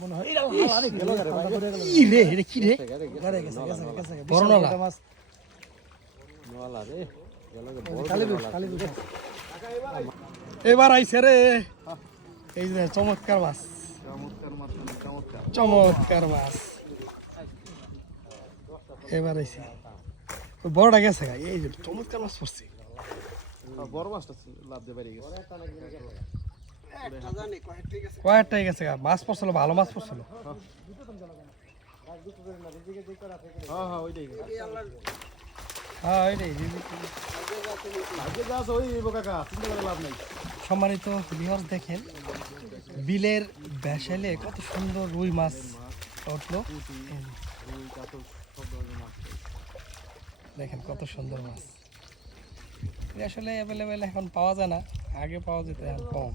মনে হয় কি রে এটা কি রে বড় নলা এবার আইছে রে এই যে চমৎকার মাছ চমৎকার মাছ এবার আইছে বড়টা গেছে এই যে চমৎকার মাছ পড়ছে বড় মাছটা লাভ দিয়ে বেরিয়ে গেছে কয়েকটাই গেছে মাছ পড়ছিল ভালো মাছ পড়ছিল সম্মানিত ভিউয়ার্স দেখেন বিলের ব্যাসালে কত সুন্দর রুই মাছ উঠলো দেখেন কত সুন্দর মাছ আসলে অ্যাভেলেবেল এখন পাওয়া যায় না আগে পাওয়া যেত এখন কম